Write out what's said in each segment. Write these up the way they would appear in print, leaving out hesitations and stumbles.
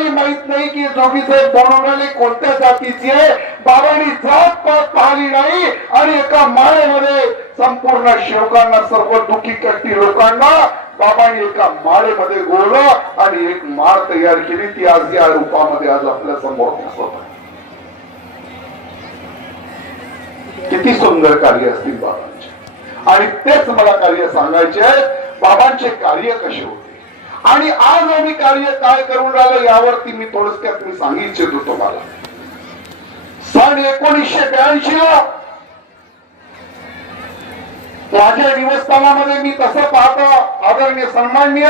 बाबांनी माहित नाही की जोगी साहेब बोलवणारे कोणत्या जातीची आहे. बाबांनी जात पात पाहिली नाही आणि एका माळेमध्ये संपूर्ण सेवकांना, सर्व दुःखी कट्टी लोकांना बाबांनी एका माळेमध्ये गोळलं आणि एक माळ तयार केली. ती आज या रूपामध्ये आज आपल्या समोर दिसत आहे. किती सुंदर कार्य असतील बाबांचे. आणि तेच मला कार्य सांगायचे आहे, बाबांचे कार्य कसे होते आणि आज आम्ही कार्य काय करून राहिलो यावरती मी थोडक्यात मी सांगू इच्छितो तुम्हाला. सन 1982 ला माझ्या निवासस्थानामध्ये मी तसं पाहतो आदरणीय सन्माननीय,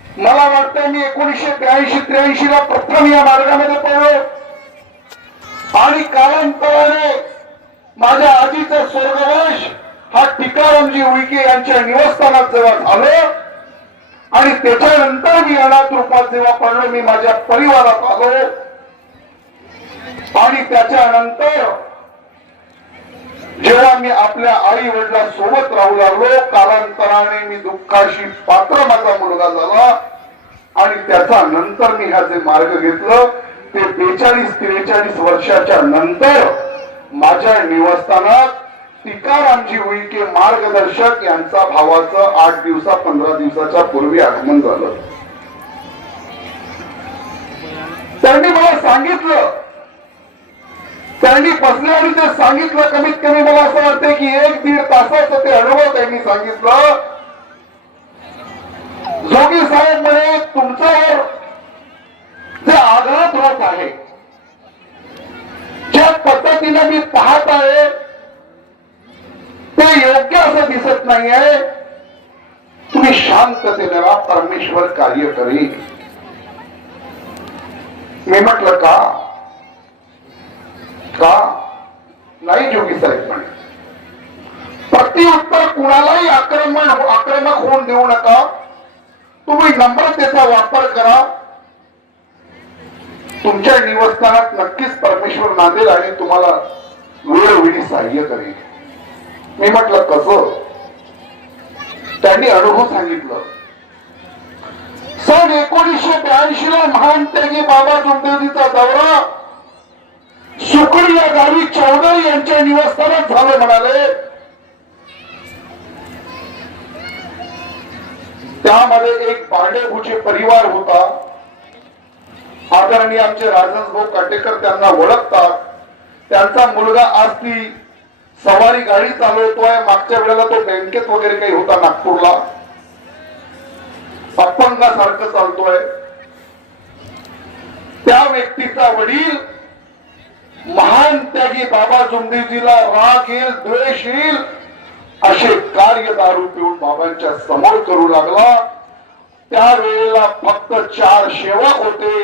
मला वाटतं मी 1982-83 ला प्रथम या मार्गामध्ये पडलो आणि कालांतराने माझ्या आजीचा स्वर्गवास हा टिकारामजी उईके यांच्या निवासस्थानात जेव्हा झालं आणि त्याच्यानंतर मी अनाथ रूपात जेव्हा पडलो, मी माझ्या परिवारात आलो आणि त्याच्यानंतर जेव्हा मी आपल्या आई वडिला सोबत राहू लागलो, कालांतराने मी दुःखाशी पात्र माझा मुलगा झाला आणि त्याचा नंतर मी हा जे मार्ग घेतलं ते 42-43 वर्षाच्या नंतर माझ्या निवासस्थानात टिकारामजी उईके मार्गदर्शक यांचा भावाचं 8-15 दिवसाच्या पूर्वी आगमन झालं. त्यांनी मला सांगितलं, त्यांनी बसल्यावर ते सांगितलं, कमीत कमी मला असं वाटतं की 1-1.5 तासाचं ते अनुभव त्यांनी सांगितलं. जोगी साहेब म्हणे तुमच्यावर जे आघात होत आहे, ज्या पद्धतीने मी पाहत आहे ते योग्य असं दिसत नाहीये. तुम्ही शांततेने राहा, परमेश्वर कार्य करेल. मी म्हटलं का नाही जोगी साहेब म्हणे, प्रत्युत्तर कुणालाही आक्रमक होऊन देऊ नका. तुम्ही नम्रतेचा वापर करा. तुमच्या निवासस्थानात नक्कीच परमेश्वर नांदेल आणि तुम्हाला वेळोवेळी सहाय्य करेल. मी म्हटलं कसं? त्यांनी अनुभव सांगितलं. सन 1982 ला महान त्यागी बाबा जुमदेवजीचा दौरा सुकडी या गावी चौधरी यांच्या निवासस्थानात झालं म्हणाले. त्यामध्ये एक पांडेभूचे परिवार होता. आदरणीय आमचे राजहंसभाऊ काटेकर त्यांना ओळखतात. त्यांचा मुलगा आज ती सवारी गाडी चालवतोय. मागच्या वेळेला तो बँकेत वगैरे काही होता नागपूरला, अपंगासारखं चालतोय. त्या व्यक्तीचा वडील महान त्यागी बाबा जुमदेवजीला राग येईल, द्वेष येईल असे कार्य दारू पिऊन बाबांच्या समोर करू लागला. त्यावेळेला फक्त 4 सेवक होते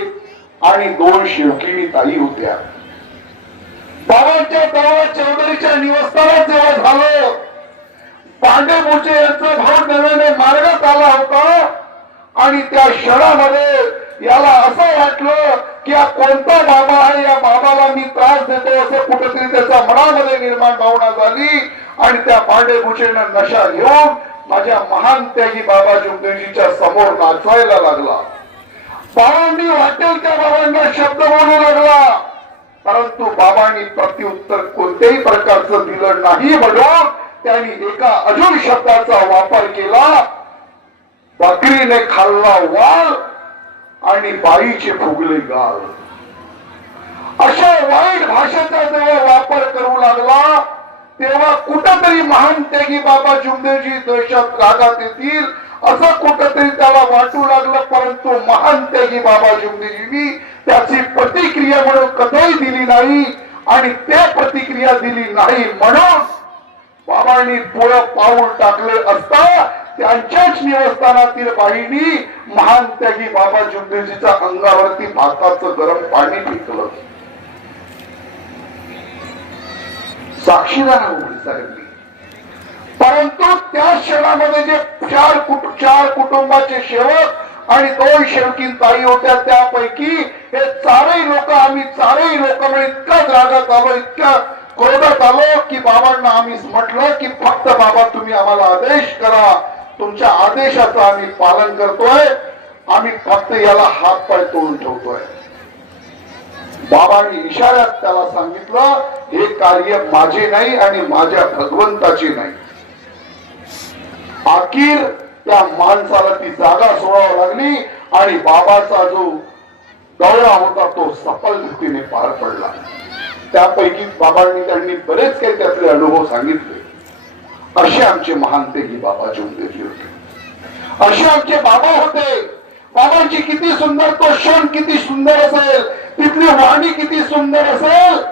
आणि 2 शेवकिनी ताई होत्या. बाबांच्या दौरा चौधरीच्या निवासस्थानात जेव्हा झालं, पांडेभूचे यांचा भाव नव्याने मार्गात आला होता आणि त्या क्षणामध्ये याला असं वाटलं की हा कोणता बाबा आहे, या बाबाला मी त्रास देतो असं कुठेतरी त्याच्या मनामध्ये निर्माण भावना झाली आणि त्या पांडेभूचेनं नशा घेऊन माझ्या महान त्यागी बाबा जुमदेवजीच्या समोर नाचायला लागला. बाबांनी वाटेल त्या बाबांना शब्द बोलू लागला, परंतु बाबांनी प्रत्युत्तर कोणत्याही प्रकारचं दिलं नाही म्हणून त्यांनी एका अजून शब्दाचा वापर केला. बकरीने खाल्ला वाल आणि बाईचे फुगले गाल. अशा वाईट भाषेचा जेव्हा वापर करू लागला तेव्हा कुठंतरी महान त्यागी बाबा जुमदेवजी देशात रागात येतील असं कुठंतरी त्याला वाटू लागलं. परंतु महान त्यागी बाबा जुमदेवजींनी त्याची प्रतिक्रिया म्हणून कधीही दिली नाही आणि त्या प्रतिक्रिया दिली नाही म्हणून बाबांनी पुढे पाऊल टाकले असता त्यांच्याच निवासस्थानातील बाईंनी महान त्यागी बाबा जुमदेवजीच्या अंगावरती भाताचं गरम पाणी फेकलं. साक्षीदार साहेबांनी. परंतु त्या क्षणामध्ये जे 4 कुटुंबाचे सेवक आणि 2 शेवकीन ताई होत्या, त्यापैकी हे 4ही लोक, आम्ही 4ही लोक म्हणजे इतका रागात आलो, इतक्या क्रोधात आलो की बाबांना आम्ही म्हटलं की फक्त बाबा तुम्ही आम्हाला आदेश करा, तुमच्या आदेशाचं आम्ही पालन करतोय आम्ही फक्त याला हात पाय तोडून ठेवतोय. बाबांनी इशाऱ्यात त्याला सांगितलं, हे कार्य माझे नाही आणि माझ्या भगवंताचे नाही. अखेर त्या माणसाला ती जागा सोडावी लागली आणि बाबाचा जो दौरा होता तो सफल रीतीने पार पडला. त्यापैकी बाबांनी त्यांनी बरेच काही त्यातले अनुभव सांगितले. असे आमचे महानतेही बाबा जोंधेजी होते, असे आमचे बाबा होते. बाबांची किती सुंदर तो क्षण किती सुंदर असेल, तिथली वाणी किती सुंदर असेल.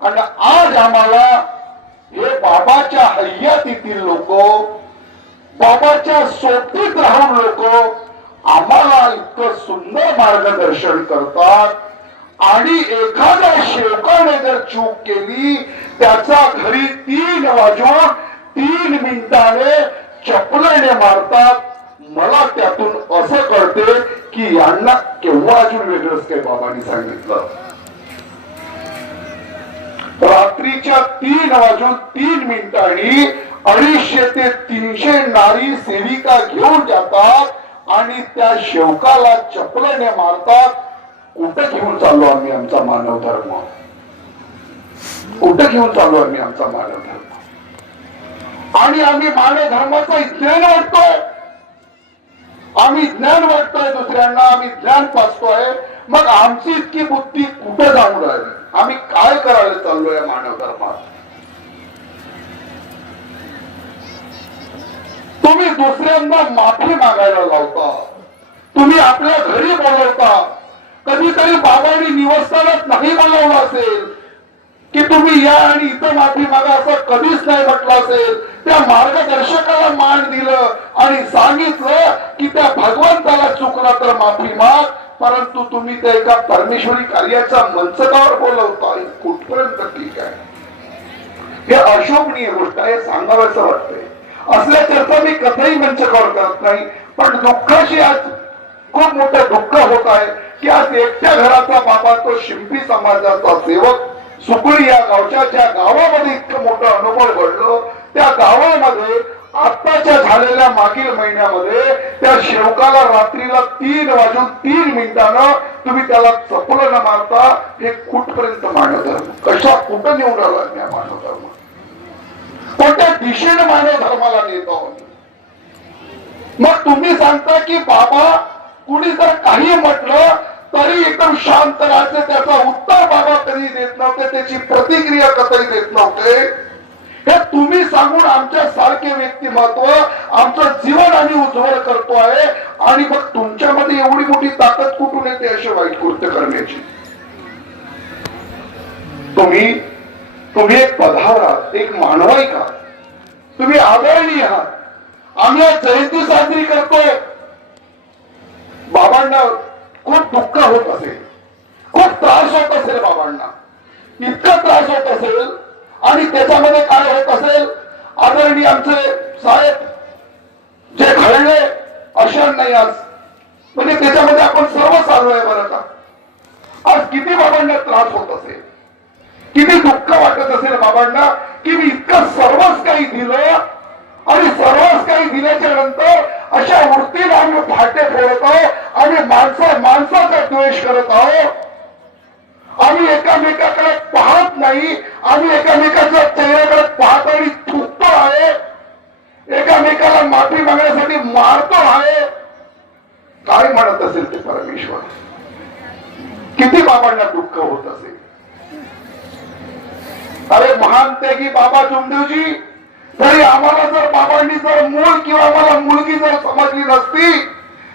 आणि आज आम्हाला हे बाबाच्या हय्यातीतील लोक, बाबाच्या सोबतीत राहून लोक आम्हाला इतकं सुंदर मार्गदर्शन करतात. आणि एखाद्या शेवकाने जर चूक केली, त्याचा घरी 3 वाजून 3 मिनिटाने चपलेने मारतात. मला त्यातून असं कळते की यांना केव्हा अजून वेगळंच काही बाबांनी सांगितलं. रात्रीच्या 3 वाजून 3 मिनिटांनी 250 ते 300 नारी सेविका घेऊन जातात आणि त्या शेवकाला चपलेने मारतात. कुठं घेऊन चाललो आम्ही आमचा मानव धर्म? कुठं घेऊन चाललो आम्ही आमचा मानव धर्म? आणि आम्ही मानव धर्माचा ज्ञान वाटतोय, आम्ही ज्ञान वाटतोय दुसऱ्यांना, आम्ही ज्ञान पाचतोय. मग आमची इतकी बुद्धी कुठे जाऊन राहिली? आम्ही काय करायला चाललोय मानव धर्मात? तुम्ही दुसऱ्यांना माफी मागायला लावता, तुम्ही आपल्या घरी बोलवता. कधीतरी बाबांनी निवस्थानात नाही बोलवलं असेल की तुम्ही या आणि इथं माफी मागा, असं कधीच नाही म्हटलं असेल. त्या मार्गदर्शकाला मान दिलं आणि सांगितलं की त्या भगवंताला चुकला तर माफी माग. परंतु तुम्ही त्या एका परमेश्वरी कार्याचा मंचकावर बोलवता. कुठपर्यंत ठीक आहे? हे अशोभनीय गोष्ट आहे, सांगावं वाटतंय. असल्या चर्चा मी कथाही मंचकावर करत नाही. पण दुःखाशी आज खूप मोठं दुःख होत आहे की आज एकट्या घराचा बाबा, तो शिंपी समाजाचा सेवक, सुकळी या गावच्या ज्या गावामध्ये इतकं मोठं अनुभव घडलं, त्या गावामध्ये आत्ताच्या झालेल्या मागील महिन्यामध्ये त्या शेवकाला रात्रीला 3 वाजून 3 मिनिटानं तुम्ही त्याला चपलं न मारता. हे कुठपर्यंत मानव धर्म? कशा कुठं निवडून राहिला मानव धर्म? कोणत्या दिशेने मानव धर्माला नेतो? मग तुम्ही सांगता की बाबा कुणी जर काही म्हटलं तरी एकदम शांत राहायचं, त्याचा उत्तर बाबा कधी देत नव्हते, त्याची प्रतिक्रिया कधी देत नव्हते. हे तुम्ही सांगून आमच्या सारखे व्यक्तिमत्व आमचं जीवन आम्ही उज्ज्वल करतो आहे. आणि मग तुमच्यामध्ये एवढी मोठी ताकद कुठून येते असे वाईट कृत्य करण्याची? तुम्ही एक पदावर आहात, एक मानवाईक आहात, तुम्ही आदरणीय आहात. आम्ही आज जयंती साजरी करतोय. बाबांना खूप दुःख होत असेल, खूप त्रास होत असेल बाबांना, इतका त्रास होत असेल. आणि त्याच्यामध्ये काय होत असेल? आदरणीय आमचे साहेब जे घडले अशा नाही आज, म्हणजे त्याच्यामध्ये आपण सर्व चालू आहे बरं का. आज किती बाबांना त्रास होत असेल, किती दुःख वाटत असेल बाबांना की मी इतकं सर्वच काही दिलं आणि सर्वच काही दिल्याच्या नंतर अशा वृत्तीने आम्ही फाटे फोडत आहोत आणि माणसाचा द्वेष करत आहोत. आम्ही एकामेकाकडे पाहत नाही, आम्ही एकामेकाच्या चेहऱ्याकडे पाहतो आणि थुकतो आहे, एकामेकाला माफी मागण्यासाठी मारतो आहे. काय म्हणत असेल ते परमेश्वर? किती बाबांना दुःख होत असेल? अरे महान त्यागी बाबा जोंधेजी, तरी आम्हाला जर बाबांनी जर मूळ किंवा आम्हाला मुलगी जर समजली नसती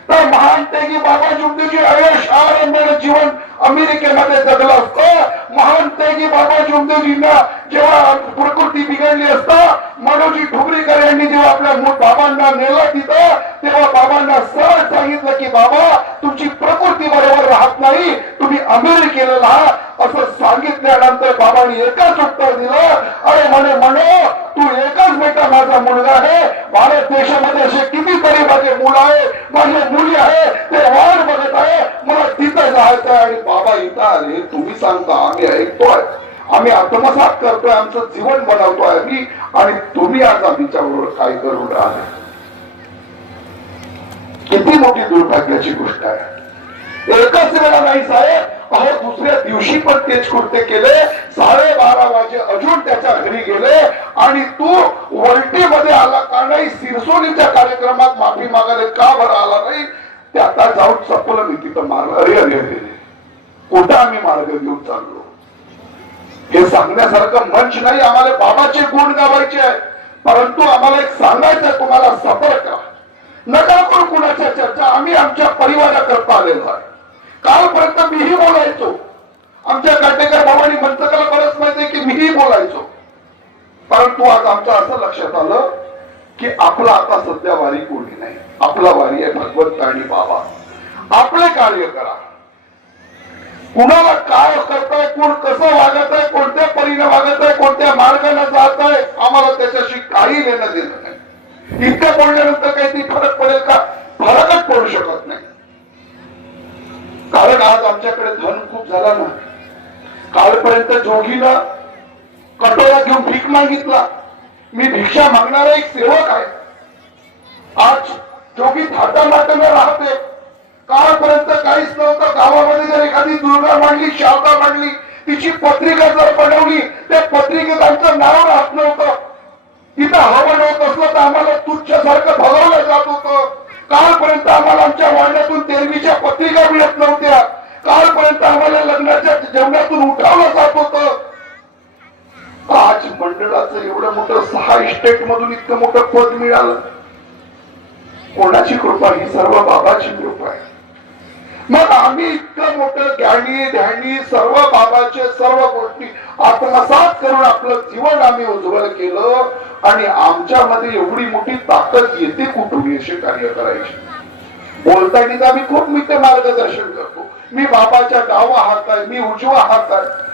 तर महान त्यागी बाबा जोंधेजी आयुष आनंदाने जीवन अमेरिकेमध्ये जगलं असतं. महान त्यागी बाबा जोंधेजींना जेव्हा प्रकृती बिघडली असता, मनोजी ठुबरीकर यांनी जेव्हा आपल्या बाबांना नेलं तिथं, तेव्हा बाबांना सरळ सांगितलं की बाबा तुमची प्रकृती बरोबर राहत नाही, तुम्ही अमेरिकेला राहा. असं सांगितल्यानंतर बाबांनी एकच उत्तर दिलं, अरे म्हणे तू एकच बेटा माझा मुलगा आहे. भारत देशामध्ये असे कितीतरी माझे मुलं आहे, माझे मुली आहे, ते वाट बघत आहे, मला तिथं जायचं आहे. आणि बाबा इथं आले, तुम्ही सांगता, आम्ही ऐकतोय, आम्ही आत्मसात करतोय, आमचं जीवन बनवतोय आम्ही, आणि तुम्ही आज आमच्या बरोबर काय करून राहिले? किती मोठी दुर्भाग्याची गोष्ट आहे. एकच वेळा नाही साहेब, अहो दुसऱ्या दिवशी पण तेच कृत्य केले. 12:30 वाजे अजून त्याच्या घरी गेले आणि तू वलटीमध्ये आला का नाही, सिरसोलीच्या कार्यक्रमात माफी मागायला का बरं आला नाही, ते आता जाऊन चपलं मी तिथं मारलं. अरे अरे अरे कुठं आम्ही मार्ग घेऊन चाललो, हे सांगण्यासारखं मंच नाही. आम्हाला बाबाचे गुण गावायचे आहे, परंतु आम्हाला एक सांगायचं तुम्हाला, सतर्क नका करू कुणाच्या चर्चा. आम्ही आमच्या परिवाराकरता आलेलो आहे. कालपर्यंत मीही बोलायचो, आमच्या काटेकर भावानी मंचकाला बरंच माहिती की मीही बोलायचो, परंतु आज आमचं असं लक्षात आलं की आपला आता सध्या वारी कोणी नाही. आपला वारी आहे भगवंत आणि बाबा. आपले कार्य करा. कुणाला काय करताय, कोण कसं वागत आहे, कोणत्या परीने वागत आहे, कोणत्या मार्गाने जात आहे, आम्हाला त्याच्याशी काही लेणं देणं नाही. इतकं बोलल्यानंतर काही फरक पडेल का? फरकच पडू शकत नाही. कारण आज आमच्याकडे धन खूप झाला ना. कालपर्यंत जोगीनं कटोरा घेऊन भीक मागितला. मी भिक्षा मागणारा एक सेवक आहे. आज जोगी थाटामाटाने राहते. कालपर्यंत काहीच नव्हतं. गावामध्ये जर एखादी दुर्गा मांडली, शारदा मांडली, तिची पत्रिका जर बनवली, त्या पत्रिकेत आमचं नाव राहत नव्हतं. तिथं हवन होत असलं तर आम्हाला तुच्छासारखं भरवलं जात होतं. कालपर्यंत आम्हाला आमच्या वाड्यातून तेरवीच्या पत्रिका मिळत नव्हत्या. कालपर्यंत आम्हाला लग्नाच्या जेवणातून उठावलं जात होतं. आज मंडळाचं एवढं मोठं 6 इस्टेट मधून इतकं मोठं पद मिळालं. कोणाची कृपा? ही सर्व बाबाची कृपा आहे. मग आम्ही इतकं मोठं ज्ञानी ध्यानी सर्व बाबाचे सर्व गोष्टी आत्मसात करून आपलं जीवन आम्ही उज्ज्वल केलं आणि आमच्यामध्ये एवढी मोठी ताकद येते कुठून असे कार्य करायचे. बोलताना आम्ही खूप मित्र मार्गदर्शन करतो. मी बाबाच्या डावा हात आहे, मी उजवा हात आहे.